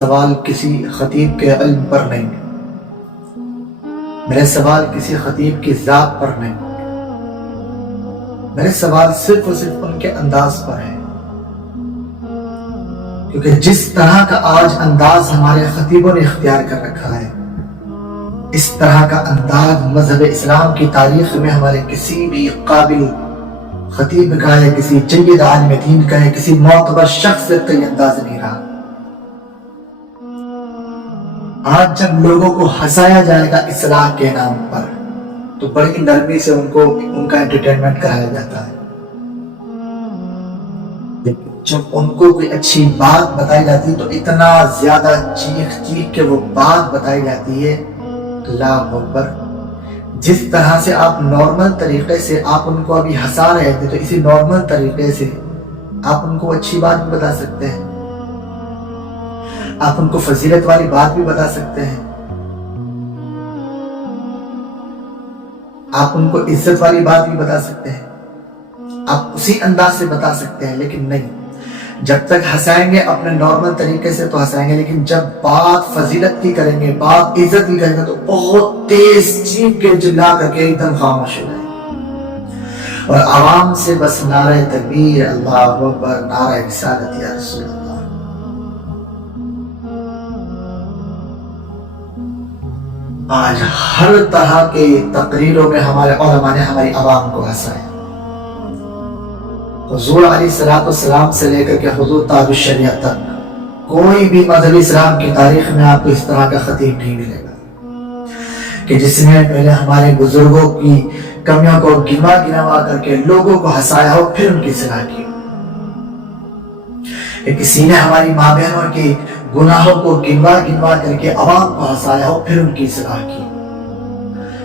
سوال کسی خطیب کے علم پر نہیں، میرے سوال کسی خطیب کی ذات پر نہیں، میرے سوال صرف اور صرف ان کے انداز پر ہے، کیونکہ جس طرح کا آج انداز ہمارے خطیبوں نے اختیار کر رکھا ہے، اس طرح کا انداز مذہب اسلام کی تاریخ میں ہمارے کسی بھی قابل خطیب کا ہے، کسی جید عالم دین کا ہے، کسی معتبر شخص سے کوئی انداز نہیں رہا۔ آج جب لوگوں کو ہنسایا جائے گا اصلاح کے نام پر تو بڑی نرمی سے ان کا انٹرٹینمنٹ کرایا جاتا ہے، جب ان کو کوئی اچھی بات بتائی جاتی ہے تو اتنا زیادہ چیخ کے وہ بات بتائی جاتی ہے، اللہ اکبر۔ جس طرح سے آپ نارمل طریقے سے آپ ان کو ابھی ہنسا رہے تھے تو اسی نارمل طریقے سے آپ ان کو اچھی بات بھی بتا سکتے ہیں، آپ ان کو فضیلت والی بات بھی بتا سکتے ہیں، آپ ان کو عزت والی بات بھی بتا سکتے ہیں، آپ اسی انداز سے بتا سکتے ہیں، لیکن نہیں، جب تک ہنسائیں گے اپنے نارمل طریقے سے تو ہنسائیں گے، لیکن جب بات فضیلت کی کریں گے، بات عزت کی کریں گے تو بہت تیز چیخ کے چلا کر کے ایک دم خاموش ہو جائیں گے، اور عوام سے بس نعرہ تکبیر، اللہ اکبر، نعرہ رسالت یا رسول اللہ۔ آج ہر طرح کے تقریروں میں ہمارے علماء نے ہماری عوام کو ہنسایا۔ حضور علیہ السلام سے لے کر کے حضور تاج الشریعت تک کوئی بھی مذہبی اسلام کی تاریخ میں آپ کو اس طرح کا خطیب نہیں ملے گا کہ جس نے پہلے ہمارے بزرگوں کی کمیوں کو گنوا کر کے لوگوں کو ہنسایا ہو، پھر ان کی اصلاح کی ہو، کہ کسی نے ہماری ماں بہنوں کے گناہوں کو گنوا کر کے عوام کو ہنسایا ہو، پھر ان کی اصلاح کی،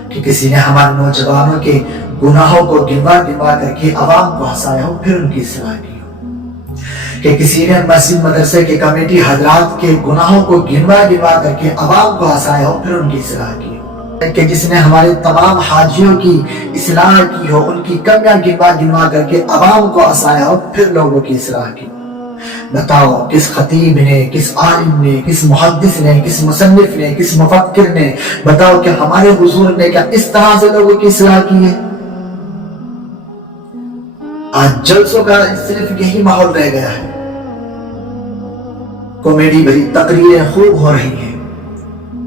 کہ کسی نے ہمارے نوجوانوں کے گناہوں کو گنوا کر کے عوام کو ہنسایا ہو، پھر ان کی اصلاح کی ہو، کہ کسی نے مسجد مدرسے کے کمیٹی حضرات کے گناہوں کو گنوا کر کے عوام کو ہنسایا ہو، پھر ان کی اصلاح کی ہو، کہ جس نے ہمارے تمام حاجیوں کی اصلاح کی ہو، ان کی کمیاں گنوا کر کے عوام کو ہنسایا ہو، پھر لوگوں کی اصلاح کی ہو۔ بتاؤ کس خطیب نے، کس عالم نے، کس محدث نے، کس مصنف نے، کس مفکر نے، بتاؤ کہ ہمارے حضور نے کیا اس طرح سے لوگوں کی اصلاح کی ہے؟ آج جلسوں کا صرف یہی ماحول رہ گیا ہے، کامیڈی بھری تقریریں خوب ہو رہی ہیں،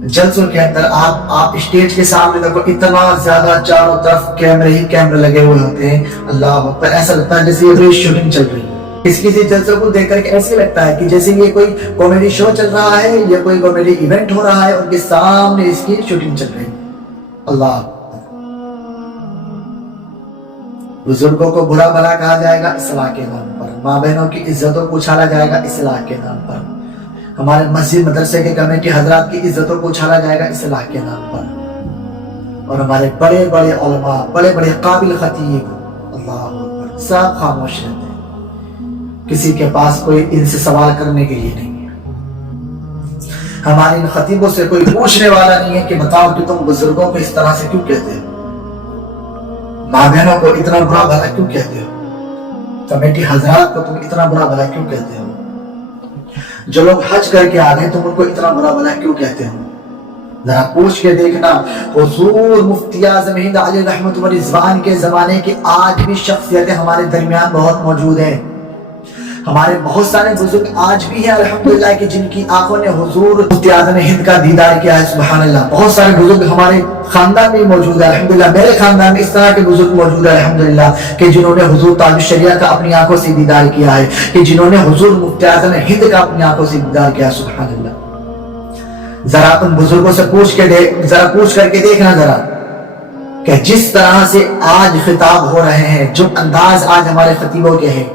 جلسوں کے اندر آپ اسٹیج کے سامنے دیکھو اتنا زیادہ چاروں طرف کیمرے لگے ہوئے ہوتے ہیں، اللہ اکبر، ایسا لگتا ہے جیسے یہ شوٹنگ چل رہی ہے۔ کسی جلسوں کو دیکھ کر کے ایسے لگتا ہے کہ جیسے یہ کوئی کامیڈی شو چل رہا ہے یا کوئی کامیڈی ایونٹ ہو رہا ہے اور کے سامنے اس کی شوٹنگ چل رہی ہے، اللہ۔ بزرگوں کو برا بھلا کہا جائے گا اصلاح کے نام پر، ماں بہنوں کی عزتوں کو اچھالا جائے گا اصلاح کے نام پر، ہمارے مسجد مدرسے کے کمیٹی حضرات کی عزتوں کو اچھالا جائے گا اصلاح کے نام پر، اور ہمارے بڑے بڑے علماء، بڑے بڑے قابل خطیب، اللہ اکبر، سب خاموش رہتے ہیں، کسی کے پاس کوئی ان سے سوال کرنے کے لیے نہیں ہے، ہمارے ان خطیبوں سے کوئی پوچھنے والا نہیں ہے کہ بتاؤ کہ تم بزرگوں کو اس طرح سے کیوں کہتے ہو، ماں بہنوں کو اتنا برا بھلا کیوں کہتے ہو، کمیٹی حضرات کو تم اتنا برا بھلا کیوں کہتے ہو، جو لوگ حج کر کے آ گئے تم ان کو اتنا برا بھلا کیوں کہتے ہو؟ ذرا پوچھ کے دیکھنا، حضور مفتی اعظم ہند علیہ رحمت و رضوان کے زمانے کی آج بھی شخصیتیں ہمارے درمیان بہت موجود ہیں، ہمارے بہت سارے بزرگ آج بھی ہیں الحمدللہ کہ جن کی آنکھوں نے حضور مفتی اعظم ہند کا دیدار کیا ہے، سبحان اللہ۔ بہت سارے بزرگ ہمارے خاندان میں موجود ہے الحمدللہ، میرے خاندان میں اس طرح کے بزرگ موجود ہے الحمدللہ کہ جنہوں نے حضور تاج الشریعت کا اپنی آنکھوں سے دیدار کیا ہے، کہ جنہوں نے حضور مفتی اعظم ہند کا اپنی آنکھوں سے دیدار کیا ہے، سبحان اللہ۔ ذرا ان بزرگوں سے پوچھ کر کے دیکھنا ذرا کہ جس طرح سے آج خطاب ہو رہے ہیں، جو انداز آج ہمارے خطیبوں کے ہیں،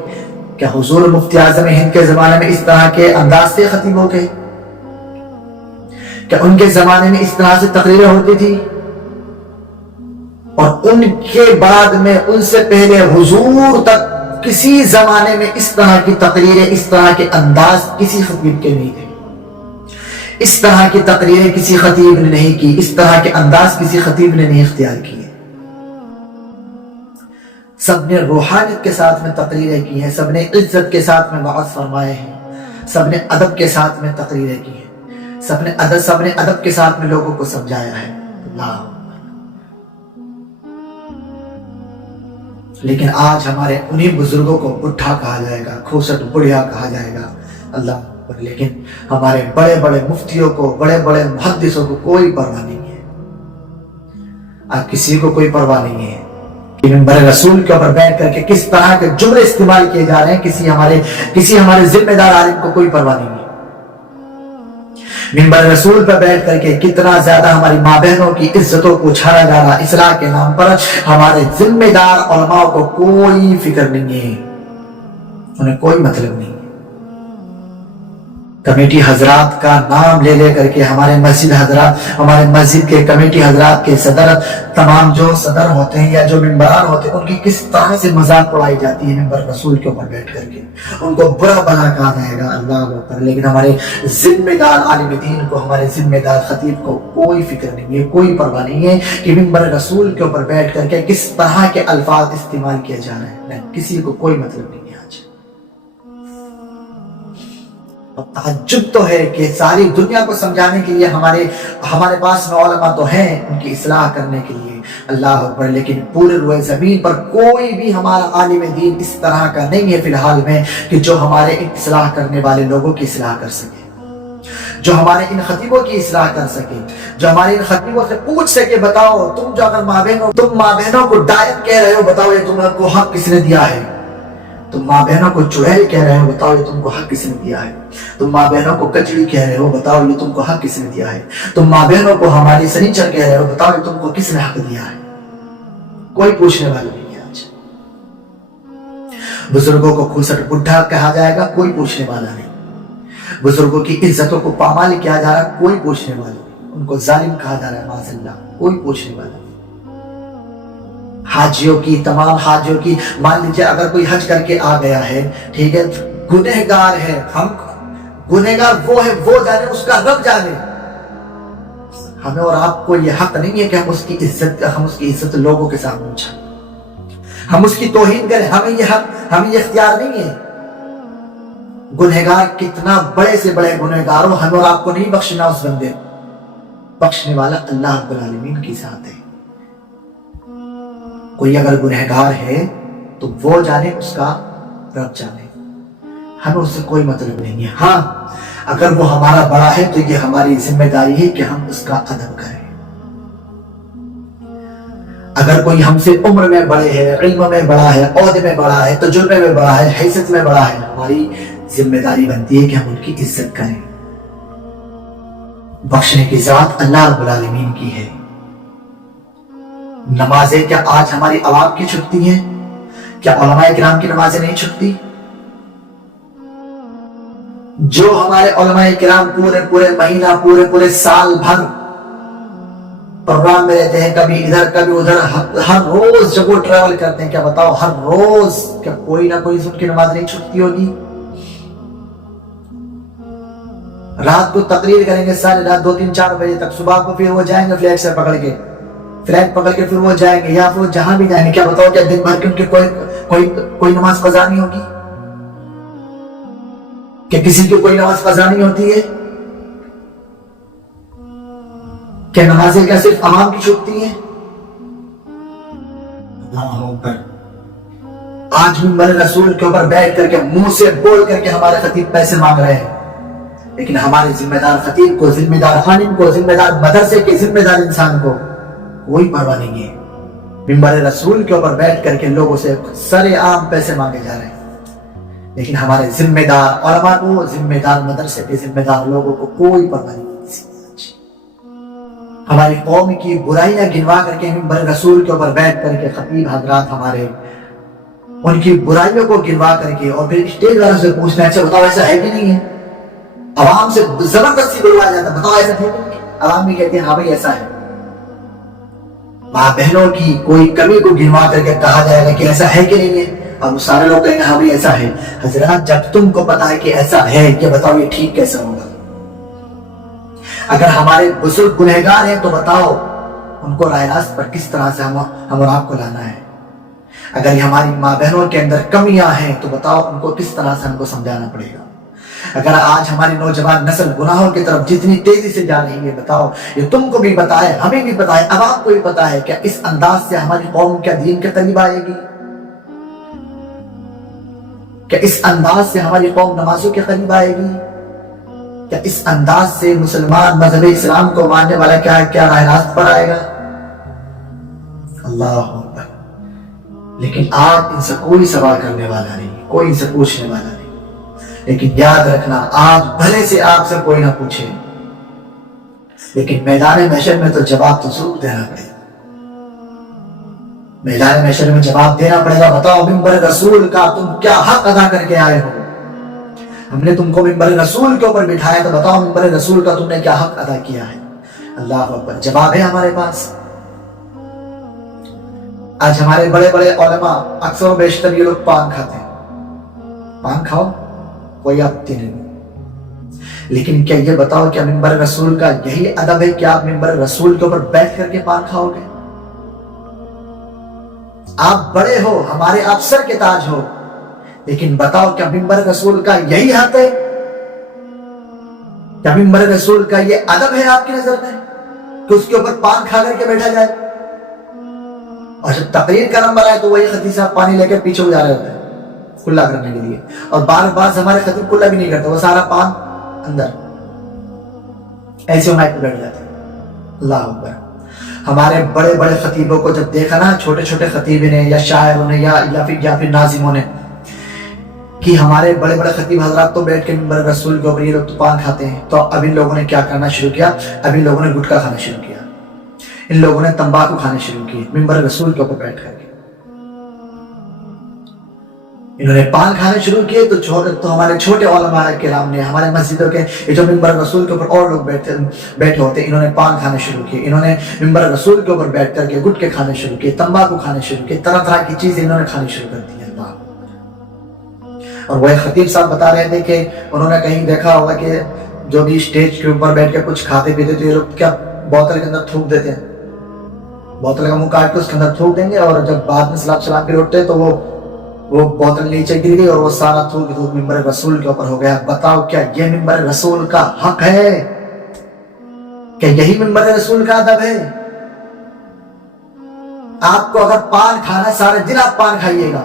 کیا حضور مفتی اعظم ہند کے زمانے میں اس طرح کے انداز سے خطیب ہو گئے؟ کیا ان کے زمانے میں اس طرح سے تقریریں ہوتی تھی؟ اور ان کے بعد میں ان سے پہلے حضور تک کسی زمانے میں اس طرح کی تقریریں، اس طرح کے انداز کسی خطیب کے نہیں تھے، اس طرح کی تقریریں کسی خطیب نے نہیں کی، اس طرح کے انداز کسی خطیب نے نہیں اختیار کیے۔ سب نے روحانیت کے ساتھ میں تقریریں کی ہیں، سب نے عزت کے ساتھ میں وعظ فرمائے ہیں، سب نے ادب کے ساتھ میں تقریریں کی ہیں۔ سب نے ادب کے ساتھ میں لوگوں کو سمجھایا ہے. اللہ. لیکن آج ہمارے انہی بزرگوں کو بڈھا کہا جائے گا, کھوسٹ بڑھیا کہا جائے گا. اللہ. لیکن ہمارے بڑے بڑے مفتیوں کو, بڑے بڑے محدثوں کو کوئی پرواہ نہیں ہے. آج کسی کو کوئی پرواہ نہیں ہے کہ منبر رسول کے اوپر بیٹھ کر کے کس طرح کے جملے استعمال کیے جا رہے ہیں. کسی ہمارے ذمہ دار عالم کو کوئی پرواہ نہیں ہے. منبر رسول پر بیٹھ کر کے کتنا زیادہ ہماری ماں بہنوں کی عزتوں کو چھاڑا جا رہا اصلاح کے نام پر. ہمارے ذمہ دار علماء کو کوئی فکر نہیں ہے, انہیں کوئی مطلب نہیں ہے. کمیٹی حضرات کا نام لے لے کر کے ہمارے مسجد کے کمیٹی حضرات کے صدر, تمام جو صدر ہوتے ہیں یا جو ممبران ہوتے ہیں, ان کی کس طرح سے مذاق اڑائی جاتی ہے منبر رسول کے اوپر بیٹھ کر کے. ان کو برا بھلا کہا جائے گا. اللہ اکبر. لیکن ہمارے ذمہ دار عالم دین کو, ہمارے ذمہ دار خطیب کو کوئی فکر نہیں ہے, کوئی پرواہ نہیں ہے کہ منبر رسول کے اوپر بیٹھ کر کے کس طرح کے الفاظ استعمال کیے جا رہے ہیں. نہیں, کسی کو کوئی مطلب نہیں ہے. آج تعجب تو ہے کہ ساری دنیا کو سمجھانے کے لیے ہمارے پاس میں علماء تو ہیں ان کی اصلاح کرنے کے لیے. اللہ اکبر. لیکن پورے روئے زمین پر کوئی بھی ہمارا عالم دین اس طرح کا نہیں ہے فی الحال میں کہ جو ہمارے اصلاح کرنے والے لوگوں کی اصلاح کر سکے, جو ہمارے ان خطیبوں کی اصلاح کر سکے, جو ہمارے ان خطیبوں سے پوچھ سکے, بتاؤ تم جو اگر ماں بہنوں کو ڈائن کہہ رہے ہو, بتاؤ یہ تم کو حق کس نے دیا ہے؟ تم ماں بہنوں کو چڑیل کہہ رہے ہو, بتاؤ یہ تم کو حق کس نے دیا ہے؟ تم ماں بہنوں کو کچڑی کہہ رہے ہو, بتاؤ یہ تم کو حق کس نے دیا ہے؟ تم ماں بہنوں کو ہماری سنیچر کہہ رہے ہو, بتاؤ یہ تم کو کس نے حق دیا ہے؟ کوئی پوچھنے والا نہیں ہے. آج بزرگوں کو کھوسٹ بڈھا کہا جائے گا, کوئی پوچھنے والا نہیں. بزرگوں کی عزتوں کو پامال کیا جا رہا ہے, کوئی پوچھنے والا نہیں. ان کو ظالم کہا جا رہا ہے, معاذ اللہ, کوئی پوچھنے والا نہیں. تمام حاجیوں کی مان لیجیے اگر کوئی حج کر کے آ گیا ہے, ٹھیک ہے, گنہگار ہے, ہم گنہگار وہ ہے, وہ جانے, اس کا رب جانے. ہمیں اور آپ کو یہ حق نہیں ہے کہ ہم اس کی عزت لوگوں کے سامنے اچھائیں, ہم اس کی توہین کریں. ہمیں یہ اختیار نہیں ہے. گنہگار کتنا بڑے سے بڑے گنہگار ہو, ہمیں اور آپ کو نہیں بخشنا اس بندے. بخشنے والا اللہ رب العالمین کی ذات ہے. کوئی اگر گنہگار ہے تو وہ جانے, اس کا رب جانے. ہمیں اس سے کوئی مطلب نہیں ہے. ہاں, اگر وہ ہمارا بڑا ہے تو یہ ہماری ذمہ داری ہے کہ ہم اس کا ادب کریں. اگر کوئی ہم سے عمر میں بڑے ہے, علم میں بڑا ہے, عہدے میں بڑا ہے, تجربے میں بڑا ہے, حیثیت میں بڑا ہے, ہماری ذمہ داری بنتی ہے کہ ہم ان کی عزت کریں. بخشنے کی ذات اللہ رب العالمین کی ہے. نمازیں کیا آج ہماری عوام کی چھٹتی ہیں؟ کیا علماء کرام کی نمازیں نہیں چھٹتی؟ جو ہمارے علماء کرام پورے مہینہ, پورے سال بھر پروگرام میں رہتے ہیں, کبھی ادھر کبھی ادھر, ہر روز جب وہ ٹریول کرتے ہیں, کیا بتاؤ ہر روز کیا کوئی نہ کوئی ان کی نماز نہیں چھٹتی ہوگی؟ رات کو تقریر کریں گے ساری رات 2-3-4 بجے تک, صبح کو پھر وہ جائیں گے فلیٹ پکڑ کے پھر وہ جائیں گے, یا پھر جہاں بھی جائیں گے. کیا بتاؤ کیا دن بھر کی ان کی کوئی نماز قضا نہیں ہوگی؟ کہ کسی کی کوئی نماز قضا نہیں ہوتی ہے؟ کہ نمازیں کیا صرف عوام کی چھوٹتی ہیں؟ اللہ اکبر. آج منبر رسول کے اوپر بیٹھ کر کے منہ سے بول کر کے ہمارے خطیب پیسے مانگ رہے ہیں, لیکن ہمارے ذمہ دار خطیب کو, ذمہ دار خانم کو, ذمہ دار مدرسے کے ذمہ دار انسان کو کوئی پرواہ نہیں ہے. منبر رسول کے اوپر بیٹھ کر کے لوگوں سے سرے عام پیسے مانگے جا رہے ہیں, لیکن ہمارے ذمہ دار علماء کو, ذمہ دار مدرسے کے ذمہ دار لوگوں کو کوئی پرواہ نہیں. ہماری قوم کی برائیاں گنوا کر کے منبر رسول کے اوپر بیٹھ کر کے خطیب حضرات ہمارے ان کی برائیوں کو گنوا کر کے اور پھر اسٹیج والوں سے پوچھنا, اچھا بتاؤ ایسا ہے کہ نہیں ہے؟ عوام سے زبردستی بلوایا جاتا, بتاؤ ایسا ہے کہ نہیں؟ عوام بھی کہتے ہیں ہاں بھائی ایسا ہے. ماں بہنوں کی کوئی کمی کو گنوا کر کے کہا جائے گا کہ ایسا ہے کہ نہیں ہے, اور سارے لوگ کہیں گے ہاں بھائی ایسا ہے. حضرات جب تم کو پتا ہے کہ ایسا ہے, کہ بتاؤ یہ ٹھیک کیسا ہوگا؟ اگر ہمارے بزرگ گنہگار ہیں تو بتاؤ ان کو راہ راست پر کس طرح سے ہم اور آپ کو لانا ہے. اگر ہماری ماں بہنوں کے اندر کمیاں ہیں تو بتاؤ ان کو کس طرح سے ہم کو سمجھانا پڑے گا. اگر آج ہماری نوجوان نسل گناہوں کی طرف جتنی تیزی سے جا رہی ہے، بتاؤ یہ تم کو بھی پتا ہے، ہمیں بھی پتا ہے، عوام کو بھی پتا ہے، کیا اس انداز سے ہماری قوم کیا دین کے قریب آئے گی؟ کیا اس انداز سے ہماری قوم نمازوں کے قریب آئے گی؟ کیا اس انداز سے مسلمان مذہب اسلام کو ماننے والا کیا راہ راست پر آئے گا؟ اللہ اکبر۔ لیکن آپ ان سے کوئی سوال کرنے والا نہیں، کوئی ان سے پوچھنے والا نہیں، لیکن یاد رکھنا آج بھلے سے آپ سے کوئی نہ پوچھے، لیکن میدان محشر میں تو جواب تو ضرور دینا پڑے گا۔ میدان محشر میں جواب دینا پڑے گا۔ بتاؤ منبر رسول کا تم کیا حق ادا کر کے آئے ہو؟ ہم نے تم کو منبر رسول کے اوپر بٹھایا، تو بتاؤ منبر رسول کا تم نے کیا حق ادا کیا ہے؟ اللہ اکبر۔ جواب ہے ہمارے پاس۔ آج ہمارے بڑے بڑے علماء اکثر و بیشتر یہ لوگ پان کھاتے ہیں، پان کھاؤ کوئی آپتی نہیں، لیکن کیا یہ بتاؤ کیا منبر رسول کا یہی ادب ہے کہ آپ منبر رسول کے اوپر بیٹھ کر کے پان کھاؤ گے؟ آپ بڑے ہو، ہمارے آپ سر کے تاج ہو، لیکن بتاؤ کیا منبر رسول کا یہی حق ہے؟ کیا منبر رسول کا یہ ادب ہے آپ کی نظر میں کہ اس کے اوپر پان کھا کر کے بیٹھا جائے؟ اور جب تقریر کا نمبر آئے تو وہی خطیب صاحب پانی لے کے پیچھے ہو جا رہے ہوتے ہیں کھلا کرنے کے لیے، اور بار بار ہمارے خطیب کھلا بھی نہیں کرتے، وہ سارا پان اندر ایسے مائک پہ بیٹھ جاتے ہیں۔ اللہ اکبر۔ ہمارے بڑے بڑے خطیبوں کو جب دیکھا نا، چھوٹے چھوٹے خطیب نے یا شاعروں نے یا پھر ناظموں نے، کہ ہمارے بڑے بڑے خطیب حضرات تو بیٹھ کے منبر رسول کے اوپر یہ لوگ تو پان کھاتے ہیں، تو اب ان لوگوں نے کیا کرنا شروع کیا؟ اب ان لوگوں نے گٹکا کھانا شروع کیا، ان لوگوں نے تمباکو کھانے شروع کیے منبر رسول کے اوپر بیٹھ کر کے۔ انہوں نے پان کھانے شروع کیے تو ہمارے چھوٹے علماء کرام نے، ہمارے مسجدوں کے جو منبر رسول کے اوپر اور لوگ بیٹھے ہوتے، انہوں نے پان کھانے شروع کیے، انہوں نے منبر رسول کے اوپر بیٹھ کر کے گٹکے کھانے شروع کیے، تمباکو کھانے شروع کیے، طرح طرح کی چیزیں انہوں نے کھانی شروع کر دی۔ اور وہ خطیب صاحب بتا رہے تھے کہ انہوں نے کہیں دیکھا ہوگا کہ جو بھی اسٹیج کے اوپر بیٹھ کے کچھ کھاتے پیتے تو یہ لوگ کیا بوتل کے اندر تھوک دیتے ہیں، بوتل کا منہ کاٹ کے اس کے اندر تھوک دیں گے، اور جب بعد میں سلام کے لوٹتے تو وہ بوتل نیچے گر گئی اور وہ سارا تھوک منبر رسول کے اوپر ہو گیا۔ بتاؤ کیا یہ منبر رسول کا حق ہے؟ کیا یہی منبر رسول کا ادب ہے؟ آپ کو اگر پان کھانا، سارے دن آپ پان کھائیے گا،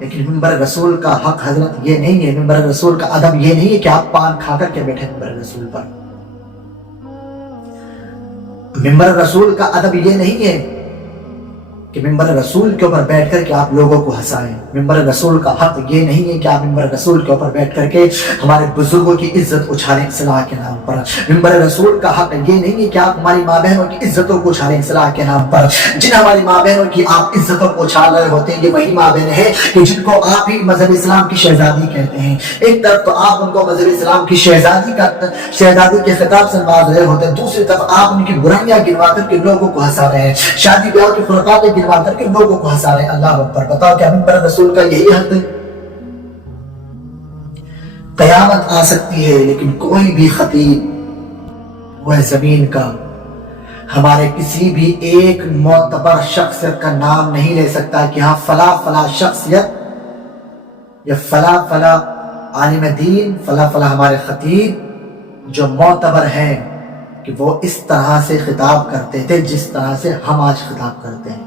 لیکن منبر رسول کا حق حضرت یہ نہیں ہے، منبر رسول کا ادب یہ نہیں ہے کہ آپ پان کھا کر کے بیٹھے منبر رسول پر۔ منبر رسول کا ادب یہ نہیں ہے کہ ممبر رسول کے اوپر بیٹھ کر کے آپ لوگوں کو ہنسائیں۔ ممبر رسول کا حق یہ نہیں ہے کہ آپ ممبر رسول کے اوپر بیٹھ کر کے ہمارے بزرگوں کی عزت اچھالیں اصلاح کے نام پر۔ ممبر رسول کا حق یہ نہیں ہے کہ آپ ہماری ماں بہنوں کی عزتوں کو اچھالیں اصلاح کے نام پر۔ جن ہماری ماں بہنوں کی آپ عزتوں کو اچھال رہے ہوتے ہیں، یہ وہی ماں بہن ہے کہ جن کو آپ ہی مذہب اسلام کی شہزادی کہتے ہیں۔ ایک طرف تو آپ ان کو مذہب اسلام کی شہزادی کے خطاب سے نواز رہے ہوتے ہیں، دوسری طرف آپ ان کی برائیاں گنوا کر کے لوگوں کو ہنسا رہے ہیں، شادی بیاہ کی خلقاتیں گنوا کر کے لوگوں کو ہنسا رہے ہیں۔ اللہ اکبر۔ بتاؤ کیا ممبر رسول کا یہی حق ہے؟ قیامت آ سکتی ہے لیکن کوئی بھی خطیب وہ زمین کا ہمارے کسی بھی ایک معتبر شخصیت کا نام نہیں لے سکتا کہ ہاں فلاں فلاں شخصیت یا فلاں فلاں عالم دین، فلاں فلاں ہمارے خطیب جو معتبر ہیں کہ وہ اس طرح سے خطاب کرتے تھے جس طرح سے ہم آج خطاب کرتے ہیں۔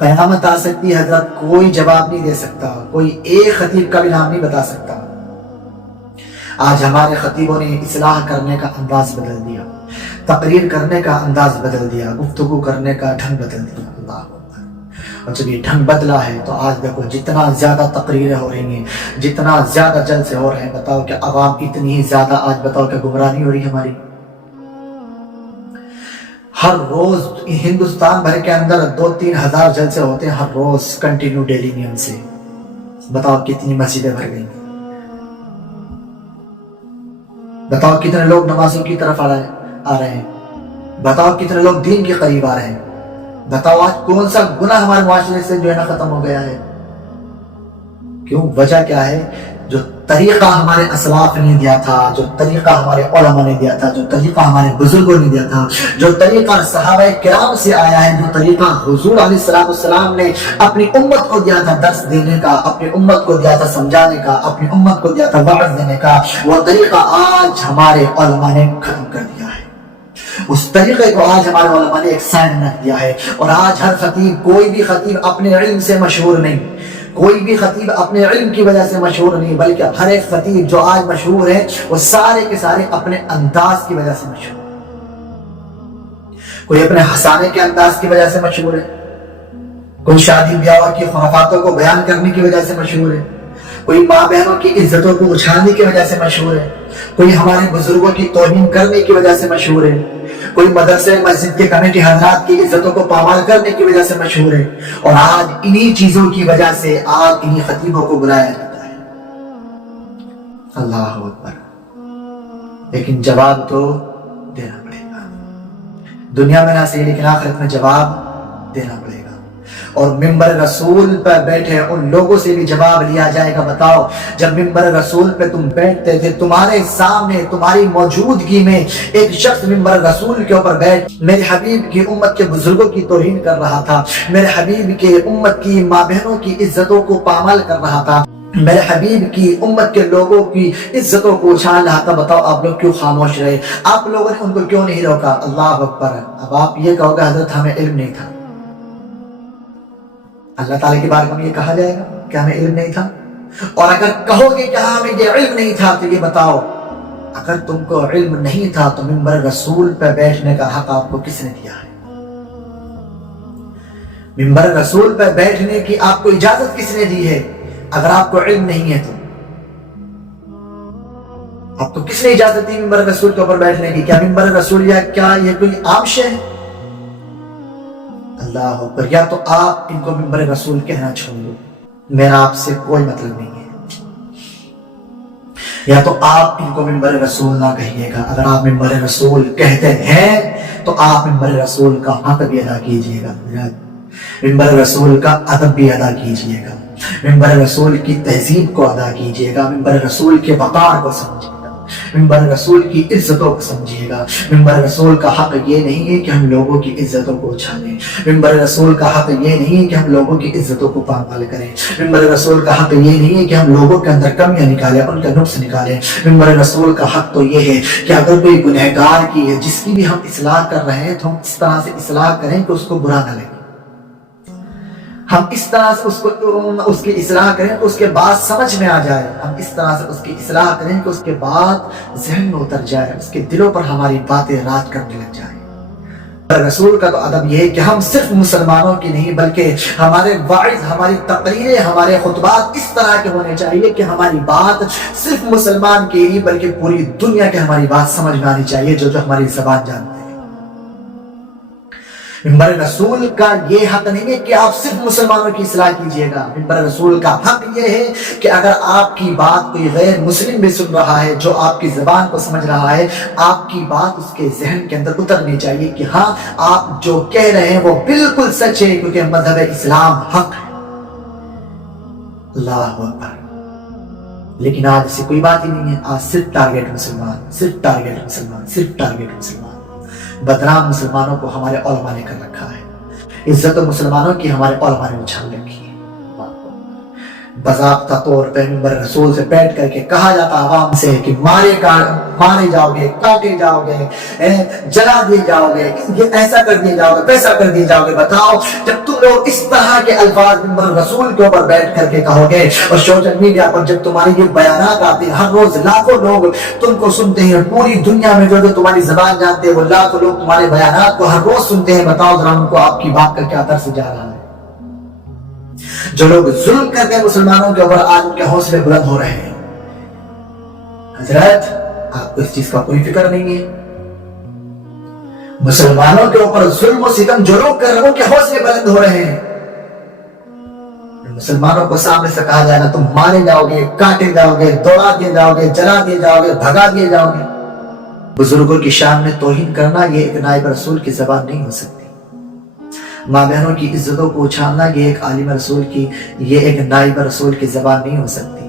قیامت آ سکتی ہے، حضرت کوئی جواب نہیں دے سکتا، کوئی ایک خطیب کا بھی نام نہیں بتا سکتا۔ آج ہمارے خطیبوں نے اصلاح کرنے کا انداز بدل دیا، تقریر کرنے کا انداز بدل دیا، گفتگو کرنے کا ڈھنگ بدل دیا۔ اللہ اکبر۔ اور جب یہ ڈھنگ بدلا ہے تو آج دیکھو جتنا زیادہ تقریریں ہو رہی ہیں، جتنا زیادہ جلسے ہو رہے ہیں، بتاؤ کہ عوام اتنی ہی زیادہ آج بتاؤ کہ گمراہ نہیں ہو رہی ہماری؟ ہر روز ہندوستان بھر کے اندر 2-3 ہزار جلسے ہوتے ہیں ہر روز کنٹینیو ڈیلی نیم سے۔ بتاؤ کتنی مسجدیں بھر گئی، بتاؤ کتنے لوگ نمازوں کی طرف آ رہے ہیں، بتاؤ کتنے لوگ دین کے قریب آ رہے ہیں، بتاؤ آج کون سا گناہ ہمارے معاشرے سے جو ہے نا ختم ہو گیا ہے؟ کیوں؟ وجہ کیا ہے؟ جو طریقہ ہمارے اسلاف نے دیا تھا، جو طریقہ ہمارے علماء نے دیا تھا، جو طریقہ ہمارے بزرگوں نے دیا تھا، جو طریقہ صحابہ کرام سے آیا ہے، جو طریقہ حضور علیہ السلام نے اپنی امت کو دیا تھا درس دینے کا، اپنی امت کو دیا تھا سمجھانے کا، اپنی امت کو دیا تھا وعظ دینے کا، وہ طریقہ آج ہمارے علماء نے ختم کر دیا ہے۔ اس طریقے کو آج ہمارے علماء نے ایک سائڈ رکھ دیا ہے، اور آج ہر خطیب، کوئی بھی خطیب اپنے علم سے مشہور نہیں، کوئی بھی خطیب اپنے علم کی وجہ سے مشہور نہیں، بلکہ ہر ایک خطیب جو آج مشہور ہے وہ سارے کے سارے اپنے انداز کی وجہ سے مشہور ہے۔ کوئی اپنے ہنسانے کے انداز کی وجہ سے مشہور ہے، کوئی شادی بیاہ کی خرافاتوں کو بیان کرنے کی وجہ سے مشہور ہے، کوئی ماں بہنوں کی عزتوں کو اچھالنے کی وجہ سے مشہور ہے، کوئی ہمارے بزرگوں کی توہین کرنے کی وجہ سے مشہور ہے، کوئی مدرسے مسجد کے کمیٹی حضرات کی عزتوں کو پامال کرنے کی وجہ سے مشہور ہے، اور آج انہی چیزوں کی وجہ سے آج انہی خطیبوں کو بلایا جاتا ہے۔ اللہ اکبر۔ لیکن جواب تو دینا پڑے گا، دنیا میں نہ صحیح لیکن آخرت میں جواب دینا پڑے گا، اور ممبر رسول پر بیٹھے ان لوگوں سے بھی جواب لیا جائے گا۔ بتاؤ، جب ممبر رسول پہ تم بیٹھتے تھے، تمہارے سامنے تمہاری موجودگی میں ایک شخص ممبر رسول کے اوپر بیٹھ میرے حبیب کی امت کے بزرگوں کی توہین کر رہا تھا، میرے حبیب کی امت کی ماں بہنوں کی عزتوں کو پامال کر رہا تھا، میرے حبیب کی امت کے لوگوں کی عزتوں کو اچھال رہا تھا، بتاؤ آپ لوگ کیوں خاموش رہے؟ آپ لوگوں نے ان کو کیوں نہیں روکا؟ اللہ اکبر۔ اب آپ یہ کہو گے حضرت ہمیں علم نہیں تھا، اللہ تعالیٰ کے بارے میں یہ کہا جائے گا کہ ہمیں علم نہیں تھا؟ اور اگر کہو گے کہ ہمیں یہ علم نہیں تھا تو یہ بتاؤ، اگر تم کو علم نہیں تھا تو ممبر رسول پہ بیٹھنے کا حق آپ کو کس نے دیا ہے؟ ممبر رسول پہ بیٹھنے کی آپ کو اجازت کس نے دی ہے اگر آپ کو علم نہیں ہے تو؟ آپ کو کس نے اجازت دی ممبر رسول کے اوپر بیٹھنے کی؟ کیا ممبر رسول یا کیا یہ کوئی عام شے ہے؟ اللہ اکبر۔ یا تو آپ ان کو ممبر رسول کہنا چھوڑ دو، میرا آپ سے کوئی مطلب نہیں ہے، یا تو آپ ان کو ممبر رسول نہ کہیے گا۔ اگر آپ ممبر رسول کہتے ہیں تو آپ ممبر رسول کا حق بھی ادا کیجئے گا، ممبر رسول کا ادب بھی ادا کیجئے گا، ممبر رسول کی تہذیب کو ادا کیجئے گا، ممبر رسول کے وقار کو سمجھیے گا، ممبر رسول کی عزتوں کو سمجھیے گا۔ ممبر رسول کا حق یہ نہیں ہے کہ ہم لوگوں کی عزتوں کو اچھالیں، ممبر رسول کا حق یہ نہیں ہے کہ ہم لوگوں کی عزتوں کو پامال کریں، ممبر رسول کا حق یہ نہیں ہے کہ ہم لوگوں کے اندر کمیاں نکالیں، ان کا نقص نکالیں۔ ممبر رسول کا حق تو یہ ہے کہ اگر کوئی گنہگار کی ہے جس کی بھی ہم اصلاح کر رہے ہیں تو ہم اس طرح سے اصلاح کریں کہ اس کو برا نہ لگے، ہم اس طرح سے اس کی اصلاح کریں تو اس کے بعد سمجھ میں آ جائے، ہم اس طرح سے اس کی اصلاح کریں کہ اس کے بعد ذہن میں اتر جائے، اس کے دلوں پر ہماری باتیں راج کرنے لگ جائیں۔ رسول کا تو ادب یہ ہے کہ ہم صرف مسلمانوں کی نہیں بلکہ ہمارے واعظ، ہماری تقریریں، ہمارے خطبات اس طرح کے ہونے چاہیے کہ ہماری بات صرف مسلمان کی نہیں بلکہ پوری دنیا کے ہماری بات سمجھ میں آنی چاہیے، جو ہماری زبان جانتے ہیں۔ ممبر رسول کا یہ حق نہیں ہے کہ آپ صرف مسلمانوں کی اصلاح کیجئے گا، ممبر رسول کا حق یہ ہے کہ اگر آپ کی بات کوئی غیر مسلم بھی سن رہا ہے جو آپ کی زبان کو سمجھ رہا ہے، آپ کی بات اس کے ذہن کے اندر اترنی چاہیے کہ ہاں آپ جو کہہ رہے ہیں وہ بالکل سچ ہے، کیونکہ مذہب اسلام حق ہے۔ اللہ اکبر۔ لیکن آج سے کوئی بات ہی نہیں ہے، آج صرف ٹارگیٹ مسلمان، صرف ٹارگیٹ مسلمان، صرف ٹارگیٹ مسلمان۔ بدنام مسلمانوں کو ہمارے علماء نے کر رکھا ہے، عزت مسلمانوں کی ہمارے علماء نے اچھال رکھی ہے۔ باضابطہ طور پہ ممبر رسول سے بیٹھ کر کے کہا جاتا عوام سے کہ مارے جاؤ گے، کاٹے جاؤ گے، جلا دیے جاؤ گے، یہ ایسا کر دیے جاؤ گے، پیسا کر دیے جاؤ گے۔ بتاؤ، جب تم لوگ اس طرح کے الفاظ ممبر رسول کے اوپر بیٹھ کر کے کہو گے اور سوشل میڈیا پر جب تمہاری یہ بیانات آتے ہیں، ہر روز لاکھوں لوگ تم کو سنتے ہیں، پوری دنیا میں جو تمہاری زبان جانتے ہیں وہ لاکھوں لوگ تمہارے بیانات کو ہر روز سنتے ہیں، بتاؤ ذرا ان کو آپ کی بات کا کیا اثر سے جا رہا ہے؟ جو لوگ ظلم کرتے ہیں مسلمانوں کے اوپر، آج ان کے حوصلے بلند ہو رہے ہیں۔ حضرت، آپ کو اس چیز کا کوئی فکر نہیں ہے؟ مسلمانوں کے اوپر ظلم و ستم جو لوگ کر رہے ہیں ان کے حوصلے بلند ہو رہے ہیں۔ مسلمانوں کو سامنے سے کہا جائے گا تم مارے جاؤ گے، کاٹے جاؤ گے، دوڑا دیے جاؤ گے، جلا دیے جاؤ گے، بھگا دیے جاؤ گے۔ بزرگوں کی شان میں توہین کرنا یہ ایک نائب رسول کی زبان نہیں ہو سکتی۔ ماں بہنوں کی عزتوں کو اچھالنا یہ ایک عالم رسول کی، یہ ایک نائب رسول کی زبان نہیں ہو سکتی۔